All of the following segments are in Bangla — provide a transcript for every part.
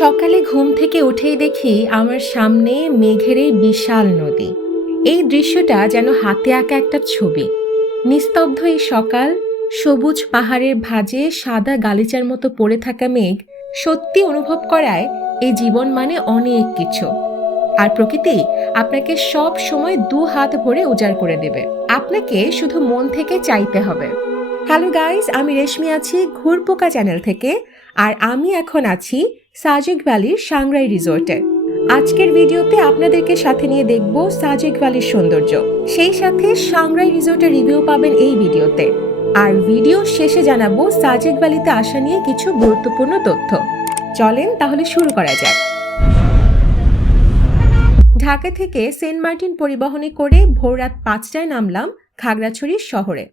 সকালে ঘুম থেকে উঠেই দেখি আমার সামনে মেঘের এই বিশাল নদী। এই দৃশ্যটা যেন হাতে আঁকা একটা ছবি। নিস্তব্ধ এই সকাল, সবুজ পাহাড়ের ভাঁজে সাদা গালিচার মতো পড়ে থাকা মেঘ সত্যি অনুভব করায় এই জীবন মানে অনেক কিছু। আর প্রকৃতি আপনাকে সব সময় দু হাত ভরে উজাড় করে দেবে, আপনাকে শুধু মন থেকে চাইতে হবে। হ্যালো গাইস, আমি রেশমি আছি ঘুরপোকা চ্যানেল থেকে, আর আমি এখন আছি সাজেক ভ্যালির সাংগ্রাই রিসোর্টে। আজকের ভিডিওতে আপনাদেরকে সাথে নিয়ে দেখব সাজেক ভ্যালির সৌন্দর্য, সেই সাথে সাংগ্রাই রিসোর্টের রিভিউ পাবেন এই ভিডিওতে। আর ভিডিও শেষে জানাবো সাজেক ভ্যালিতে আসা নিয়ে কিছু গুরুত্বপূর্ণ তথ্য। চলেন তাহলে শুরু করা যাক। ঢাকা থেকে সেন্ট মার্টিন পরিবহনে করে ভোর রাত 5টায় নামলাম খাগড়াছড়ি শহরে।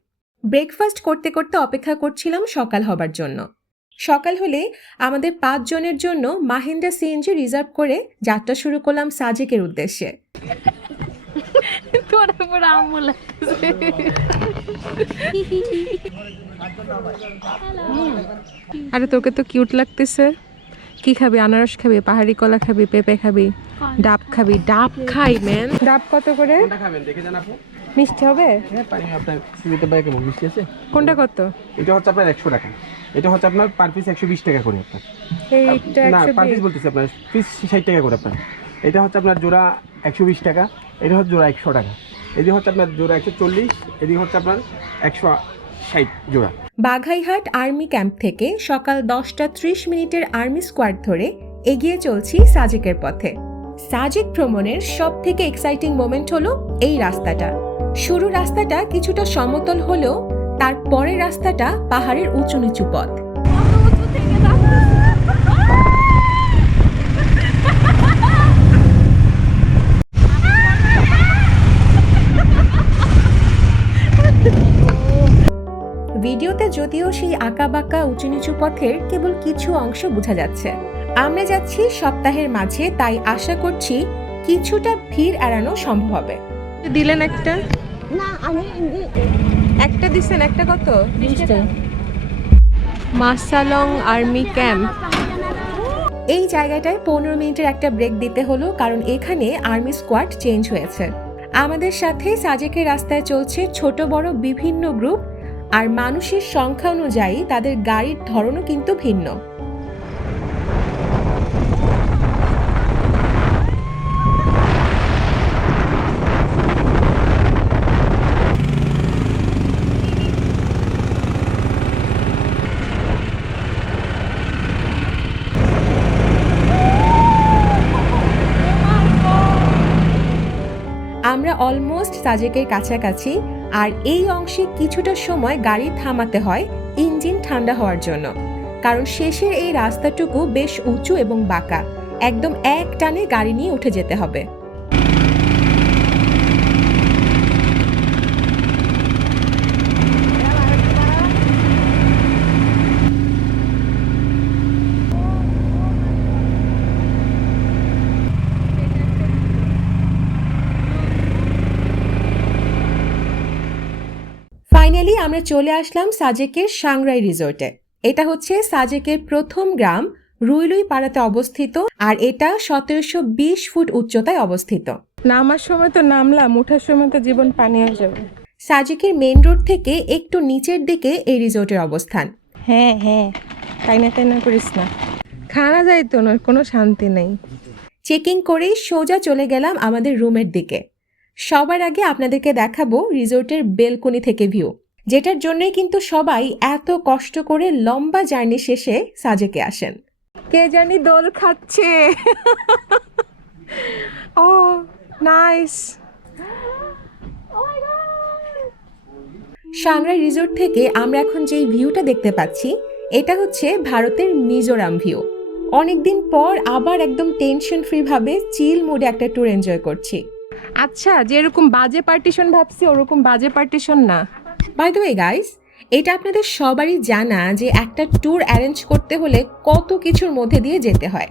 ব্রেকফাস্ট করতে করতে অপেক্ষা করছিলাম সকাল হবার জন্য। সকাল হলে আমাদের 5 জনের জন্য মাহিন্দ্রা সিএনজি রিজার্ভ করে যাত্রা শুরু করলাম সাজেকের উদ্দেশ্যে। আরে তোকে তো কিউট লাগতেছে। কি খাবি? আনারস খাবি, পাহাড়ি কলা খাবি, পেঁপে খাবি, ডাব খাবি? ডাব খাই ম্যান। ডাব কত করে? কোনটা খাবেন দেখে জান আপু? মিষ্টি হবে? হ্যাঁ পানি আপনার সিভিতে বাইরে কেমন মিষ্টি আছে? কোনটা কত? এটা হচ্ছে আপনার 100 টাকা। এটা হচ্ছে আপনার পার পিস 120 টাকা করে আপনার। এইটা না পার পিস 120। বলতেছি আপনার পিস 60 টাকা করে আপনার। এটা হচ্ছে আপনার জোড়া 120 টাকা, এটা হচ্ছে জোড়া 100 টাকা। এদিকে হচ্ছে আপনার জোড়া 140, এদিকে হচ্ছে আপনার 160 জোড়া। বাঘাইহাট আর্মি ক্যাম্প থেকে সকাল 10:30 আর্মি স্কোয়াড ধরে এগিয়ে চলছি সাজেকের পথে। সাজেক ভ্রমণের সব থেকে এক্সাইটিং মোমেন্ট হলো এই রাস্তাটা। শুরু রাস্তাটা কিছুটা সমতল হলেও তারপরের রাস্তাটা পাহাড়ের উঁচু নিচু পথ। ভিডিওতে যদিও সেই আঁকাবাঁকা উঁচু নিচু পথের কেবল কিছু অংশ বোঝা যাচ্ছে। আমরা যাচ্ছি সপ্তাহের মাঝে, তাই আশা করছি কিছুটা ভিড় এড়ানো সম্ভব হবে। দিলেন একটা? না আমি একটা দিছেন। একটা কত? 20 টাকা। Masalong army camp. এই জায়গাটায় 15 মিনিটের একটা ব্রেক দিতে হলো, কারণ এখানে আর্মি স্কোয়াড চেঞ্জ হয়েছে। আমাদের সাথে সাজেকের রাস্তায় চলছে ছোট বড় বিভিন্ন গ্রুপ, আর মানুষের সংখ্যা অনুযায়ী তাদের গাড়ির ধরনও কিন্তু ভিন্ন। আমরা অলমোস্ট সাজেকের কাছাকাছি, আর এই অংশে কিছুটা সময় গাড়ি থামাতে হয় ইঞ্জিন ঠান্ডা হওয়ার জন্য, কারণ শেষের এই রাস্তাটুকু বেশ উঁচু এবং বাঁকা। একদম এক টানে গাড়ি নিয়ে উঠে যেতে হবে। ফাইনালি আমরা চলে আসলাম সাজেকের সাংগ্রাই রিসোর্টে। এটা হচ্ছে সাজেকের প্রথম গ্রাম রুইলুই পাড়াতে অবস্থিত, আর এটা 1720 ফুট উচ্চতায় অবস্থিত। নামার সময় তো নামলাম, ওঠার সময় তো জীবন পানি হয়ে যাবে। সাজেকের মেন রোড থেকে একটু নিচের দিকে এই রিসোর্টের অবস্থান। হ্যাঁ হ্যাঁ, তাই না করিস না। খানা যাইতো না, কোনো শান্তি নেই। চেকিং করেই সোজা চলে গেলাম আমাদের রুমের দিকে। সবার আগে আপনাদেরকে দেখাবো রিসোর্টের বেলকনি থেকে ভিউ, যেটার জন্যই কিন্তু সবাই এত কষ্ট করে লম্বা জার্নি শেষে সাজেকে আসেন। কে জানি দোল খাচ্ছে। ও নাইস। সাংগ্রাই রিসোর্ট থেকে আমরা এখন যেই ভিউটা দেখতে পাচ্ছি, এটা হচ্ছে ভারতের মিজোরাম ভিউ। অনেকদিন পর আবার একদম টেনশন ফ্রি ভাবে চিল মুডে একটা ট্যুর এনজয় করছি। আচ্ছা, যেরকম বাজে পার্টিশন ভাবছি ওরকম বাজে পার্টিশন না। বাই দ্য ওয়ে গাইস, এটা আপনাদের সবারই জানা যে একটা ট্যুর অ্যারেঞ্জ করতে হলে কত কিছুর মধ্যে দিয়ে যেতে হয়।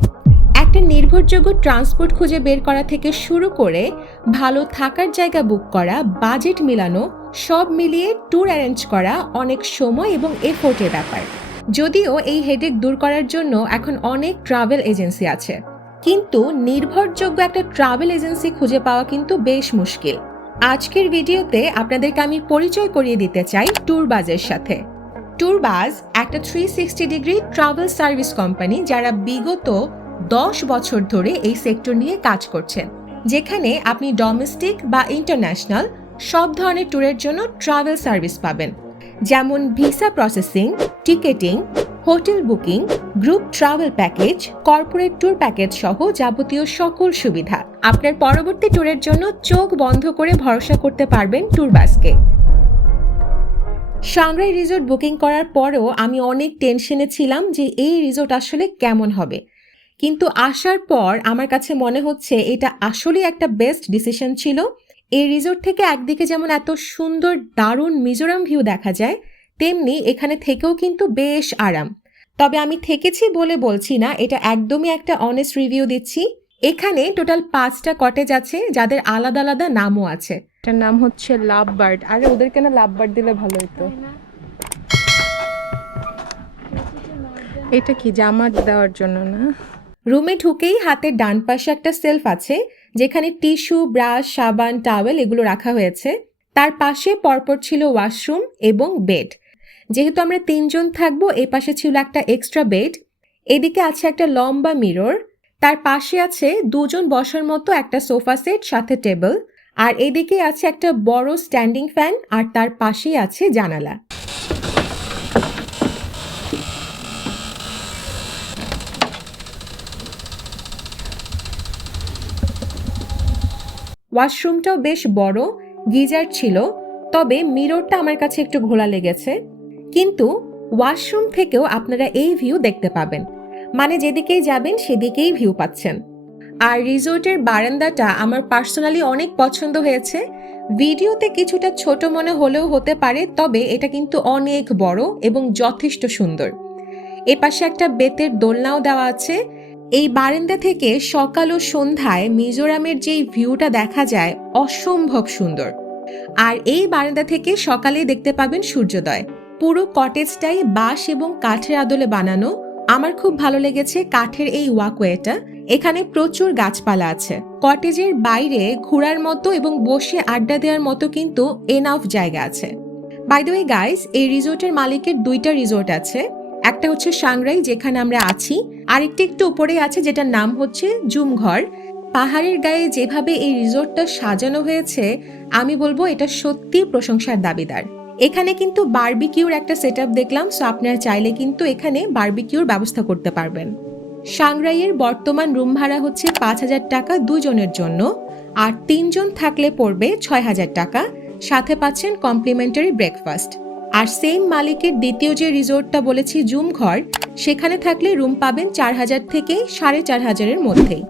একটা নির্ভরযোগ্য ট্রান্সপোর্ট খুঁজে বের করা থেকে শুরু করে ভালো থাকার জায়গা বুক করা, বাজেট মিলানো, সব মিলিয়ে ট্যুর অ্যারেঞ্জ করা অনেক সময় এবং এফোর্টের ব্যাপার। যদিও এই হেডেক দূর করার জন্য এখন অনেক ট্রাভেল এজেন্সি আছে, কিন্তু নির্ভরযোগ্য একটা ট্রাভেল এজেন্সি খুঁজে পাওয়া কিন্তু বেশ মুশকিল। আজকের ভিডিওতে আপনাদেরকে আমি পরিচয় করিয়ে দিতে চাই ট্যুরবাজের সাথে। ট্যুরবাজ একটা 360 ডিগ্রি ট্রাভেল সার্ভিস কোম্পানি, যারা বিগত 10 বছর ধরে এই সেক্টর নিয়ে কাজ করছেন, যেখানে আপনি ডোমেস্টিক বা ইন্টারন্যাশনাল সব ধরনের ট্যুরের জন্য ট্রাভেল সার্ভিস পাবেন, যেমন visa processing, ticketing, hotel booking, group travel package, corporate tour package সহ যাবতীয় সকল সুবিধা। আপনার পরবর্তী ট্যুরের জন্য চোখ বন্ধ করে ভরসা করতে পারবেন ট্যুরবাজকে। সাংগ্রাই রিসোর্ট বুকিং করার পরেও আমি অনেক টেনশনে ছিলাম যে এই রিসোর্ট আসলে কেমন হবে, কিন্তু আসার পর আমার কাছে মনে হচ্ছে এটা আসলেই একটা বেস্ট ডিসিশন ছিল। এই রিসোর্ট থেকে একদিকে যেমন এত সুন্দর দারুণ মিজোরাম ভিউ দেখা যায়, তেমনি এখানে থেকেও কিন্তু বেশ আরাম। তবে আমি থেকেছি বলে বলছি না, এটা একদমই একটা অনেস্ট রিভিউ দিচ্ছি। এখানে টোটাল 5টা কটেজ আছে, যাদের আলাদা আলাদা নামও আছে। এটার নাম হচ্ছে লাভ বার্ড। আরে ওদেরকে না লাভ বার্ড দিলে ভালো হতো। এটা কি জামাত দেওয়ার জন্য না? রুমে ঢুকেই হাতের ডান পাশে একটা সেলফ আছে, যেখানে টিস্যু, ব্রাশ, সাবান, টাওয়েল এগুলো রাখা হয়েছে। তার পাশে পরপর ছিল ওয়াশরুম এবং বেড। যেহেতু আমরা 3 জন থাকবো, এ পাশে ছিল একটা এক্সট্রা বেড। এদিকে আছে একটা লম্বা মিরর, তার পাশে আছে 2 জন বসার মতো একটা সোফা সেট সাথে টেবিল, আর এদিকে আছে একটা বড় স্ট্যান্ডিং ফ্যান, আর তার পাশেই আছে জানালা। ওয়াশরুমটাও বেশ বড়, গিজার ছিল, তবে মিররটা আমার কাছে একটু ঘোলা লেগেছে। কিন্তু ওয়াশরুম থেকেও আপনারা এই ভিউ দেখতে পাবেন, মানে যেদিকেই যাবেন সেদিকেই ভিউ পাচ্ছেন। আর রিসোর্টের বারান্দাটা আমার পার্সোনালি অনেক পছন্দ হয়েছে। ভিডিওতে কিছুটা ছোট মনে হলেও হতে পারে, তবে এটা কিন্তু অনেক বড় এবং যথেষ্ট সুন্দর। এপাশে একটা বেতের দোলনাও দেওয়া আছে। এই বারান্দা থেকে সকাল ও সন্ধ্যায় মিজোরামের যেই ভিউটা দেখা যায় অসম্ভব সুন্দর। আর এই বারান্দা থেকে সকালেই দেখতে পাবেন সূর্যোদয়। পুরো কটেজটাই বাঁশ এবং কাঠের আদলে বানানো। আমার খুব ভালো লেগেছে কাঠের এই ওয়াকওয়েটা। এখানে প্রচুর গাছপালা আছে। কটেজের বাইরে ঘোরার মতো এবং বসে আড্ডা দেওয়ার মতো কিন্তু এনাফ জায়গা আছে। বাই দ্য ওয়ে গাইস, এই রিসোর্টের মালিকের 2টা রিসোর্ট আছে। একটা হচ্ছে সাংগ্রাই, যেখানে আমরা আছি, আরেকটি একটু উপরে আছে যেটার নাম হচ্ছে জুমঘর। পাহাড়ের গায়ে যেভাবে এই রিসোর্টটা সাজানো হয়েছে, আমি বলবো এটা সত্যি প্রশংসার দাবিদার। এখানে কিন্তু বারবিকিউর একটা সেটআপ দেখলাম, সো আপনারা চাইলে কিন্তু এখানে বারবিকিউর ব্যবস্থা করতে পারবেন। সাংগ্রাইয়ের বর্তমান রুম ভাড়া হচ্ছে 5,000 টাকা 2 জনের জন্য, আর 3 জন থাকলে পড়বে 6,000 টাকা, সাথে পাচ্ছেন কমপ্লিমেন্টারি ব্রেকফাস্ট। আর সেম মালিকের দ্বিতীয় যে রিসোর্টটা বলেছি জুমঘর, সেখানে থাকলে রুম পাবেন 4,000 থেকে 4,500-এর মধ্যেই।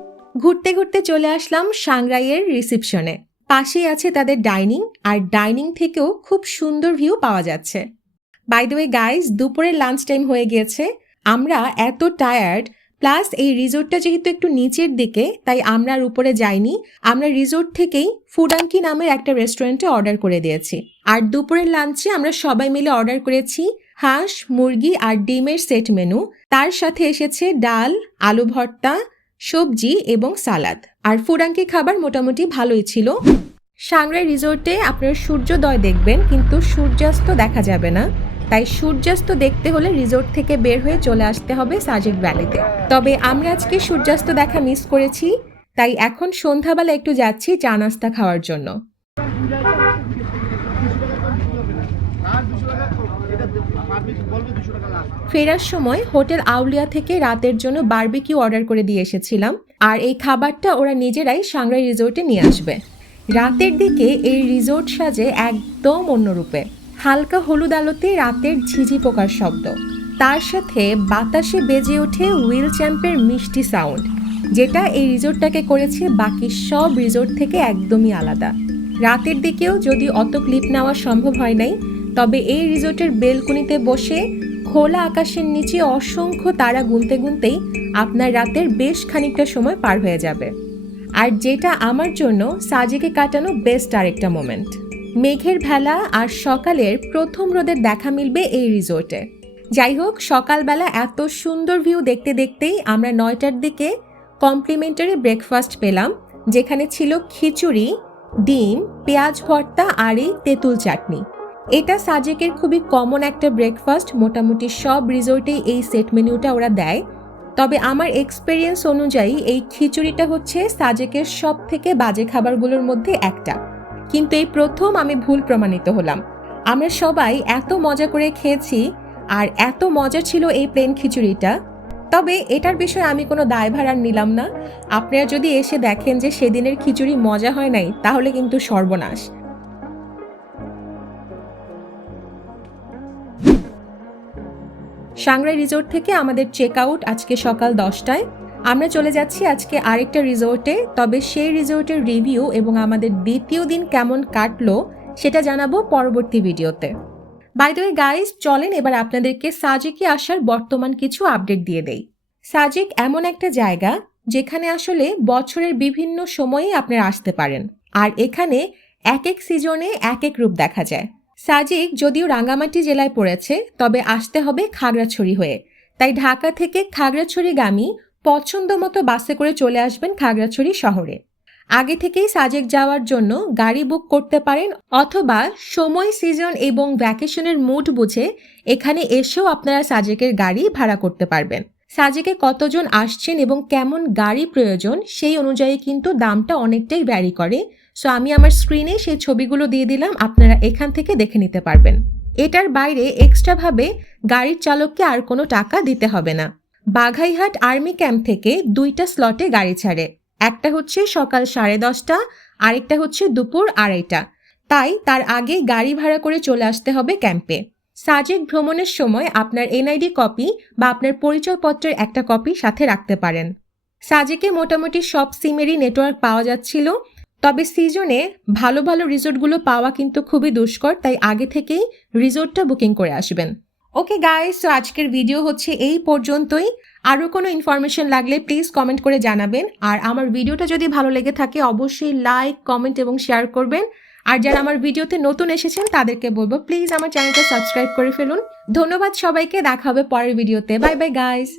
ঘুরতে ঘুরতে চলে আসলাম সাংগ্রাইয়ের রিসেপশনে। পাশেই আছে তাদের ডাইনিং, আর ডাইনিং থেকেও খুব সুন্দর ভিউ পাওয়া যাচ্ছে। বাই দ্য ওয়ে গাইস, দুপুরের লাঞ্চ টাইম হয়ে গিয়েছে। আমরা এত টায়ার্ড, প্লাস এই রিসোর্টটা যেহেতু একটু নিচের দিকে, তাই আমরা আর উপরে যাইনি। আমরা রিসোর্ট থেকেই ফুডাঙ্কি নামের একটা রেস্টুরেন্টে অর্ডার করে দিয়েছি। আর দুপুরের লাঞ্চে আমরা সবাই মিলে অর্ডার করেছি হাঁস, মুরগি আর ডিমের সেট মেনু। তার সাথে এসেছে ডাল, আলু ভর্তা, সবজি এবং সালাদ। আর ফুডাঙ্কি খাবার মোটামুটি ভালোই ছিল। সাংগ্রাই রিসোর্টে আপনারা সূর্যোদয় দেখবেন, কিন্তু সূর্যাস্ত দেখা যাবে না। তাই সূর্যাস্ত দেখতে হলে রিসোর্ট থেকে বের হয়ে চলে আসতে হবে সাজেক ভ্যালিতে। তবে আমরা আজকে সূর্যাস্ত দেখা মিস করেছি, তাই এখন সন্ধ্যাবেলা একটু যাচ্ছি চা নাস্তা খাওয়ার জন্য। ফেরার সময় হোটেল আউলিয়া থেকে রাতের জন্য বারবিকিউ অর্ডার করে দিয়ে এসেছিলাম, আর এই খাবারটা ওরা নিজেরাই সাংগ্রাই রিসোর্টে নিয়ে আসবে। রাতের দিকে এই রিসোর্ট সাজে একদম অন্যরূপে। হালকা হলুদ আলোতে রাতের ঝিঝি পোকার শব্দ, তার সাথে বাতাসে বেজে ওঠে হুইল চ্যাম্পের মিষ্টি সাউন্ড, যেটা এই রিসোর্টটাকে করেছে বাকি সব রিসোর্ট থেকে একদমই আলাদা। রাতের দিকেও যদি অত ক্লিপ নেওয়া সম্ভব হয় নাই, তবে এই রিসোর্টের বেলকনিতে বসে খোলা আকাশের নিচে অসংখ্য তারা গুনতে গুনতেই আপনার রাতের বেশ খানিকটা সময় পার হয়ে যাবে। আর যেটা আমার জন্য সাজেকে কাটানো বেস্ট আরেকটা মোমেন্ট, মেঘের ভেলা আর সকালের প্রথম রোদের দেখা মিলবে এই রিসোর্টে। যাই হোক, সকালবেলা এত সুন্দর ভিউ দেখতে দেখতেই আমরা 9টার দিকে কমপ্লিমেন্টারি ব্রেকফাস্ট পেলাম, যেখানে ছিল খিচুড়ি, ডিম, পেঁয়াজ ভর্তা আর এই তেঁতুল চাটনি। এটা সাজেকের খুবই কমন একটা ব্রেকফাস্ট, মোটামুটি সব রিসোর্টেই এই সেট মেনুটা ওরা দেয়। তবে আমার এক্সপেরিয়েন্স অনুযায়ী এই খিচুড়িটা হচ্ছে সাজেকের সব থেকে বাজে খাবারগুলোর মধ্যে একটা। কিন্তু এই প্রথম আমি ভুল প্রমাণিত হলাম। আমরা সবাই এত মজা করে খেয়েছি, আর এত মজা ছিল এই প্লেন খিচুড়িটা। তবে এটার বিষয়ে আমি কোনো দায়ভার আর নিলাম না। আপনারা যদি এসে দেখেন যে সেদিনের খিচুড়ি মজা হয় নাই, তাহলে কিন্তু সর্বনাশ। সাংগ্রাই রিসোর্ট থেকে আমাদের চেক আউট আজকে সকাল 10টায়। আমরা চলে যাচ্ছি আজকে আরেকটা রিসোর্টে। তবে সেই রিসোর্টের রিভিউ এবং আমাদের দ্বিতীয় দিন কেমন কাটলো সেটা জানাবো পরবর্তী ভিডিওতে। বাই দ্য ওয়ে গাইস, চলেন এবার আপনাদেরকে সাজেকে আসার বর্তমান কিছু আপডেট দিয়ে দেই। সাজেক এমন একটা জায়গা যেখানে আসলে বছরের বিভিন্ন সময়ে আপনারা আসতে পারেন, আর এখানে এক এক সিজনে এক এক রূপ দেখা যায়। সাজেক যদিও রাঙ্গামাটি জেলায় পড়েছে, তবে আসতে হবে খাগড়াছড়ি হয়ে। তাই ঢাকা থেকে খাগড়াছড়িগামী পছন্দ মতো বাসে করে চলে আসবেন খাগড়াছড়ি শহরে। আগে থেকেই সাজেক যাওয়ার জন্য গাড়ি বুক করতে পারেন, অথবা সময়, সিজন এবং ভ্যাকেশনের মুড বুঝে এখানে এসেও আপনারা সাজেকের গাড়ি ভাড়া করতে পারবেন। সাজেকে কতজন আসছেন এবং কেমন গাড়ি প্রয়োজন সেই অনুযায়ী কিন্তু দামটা অনেকটাই ভ্যারি করে। সো আমি আমার স্ক্রিনে সেই ছবিগুলো দিয়ে দিলাম, আপনারা এখান থেকে দেখে নিতে পারবেন। এটার বাইরে এক্সট্রাভাবে গাড়ির চালককে আর কোনো টাকা দিতে হবে না। বাঘাইহাট আর্মি ক্যাম্প থেকে 2টা স্লটে গাড়ি ছাড়ে, একটা হচ্ছে সকাল 10:30, আরেকটা হচ্ছে দুপুর 2:30। তাই তার আগে গাড়ি ভাড়া করে চলে আসতে হবে ক্যাম্পে। সাজেক ভ্রমণের সময় আপনার এনআইডি কপি বা আপনার পরিচয়পত্রের একটা কপি সাথে রাখতে পারেন। সাজেকে মোটামুটি সব সিমেরই নেটওয়ার্ক পাওয়া যাচ্ছিল, তবে সিজনে ভালো ভালো রিসোর্টগুলো পাওয়া কিন্তু খুবই দুষ্কর, তাই আগে থেকেই রিসোর্টটা বুকিং করে আসবেন। ওকে গাইস, তো আজকের ভিডিও হচ্ছে এই পর্যন্তই। আরও কোনো ইনফরমেশন লাগলে প্লিজ কমেন্ট করে জানাবেন। আর আমার ভিডিওটা যদি ভালো লেগে থাকে অবশ্যই লাইক, কমেন্ট এবং শেয়ার করবেন। আর যারা আমার ভিডিওতে নতুন এসেছেন তাদেরকে বলবো প্লিজ আমার চ্যানেলটা সাবস্ক্রাইব করে ফেলুন। ধন্যবাদ সবাইকে, দেখা হবে পরের ভিডিওতে। Bye bye guys.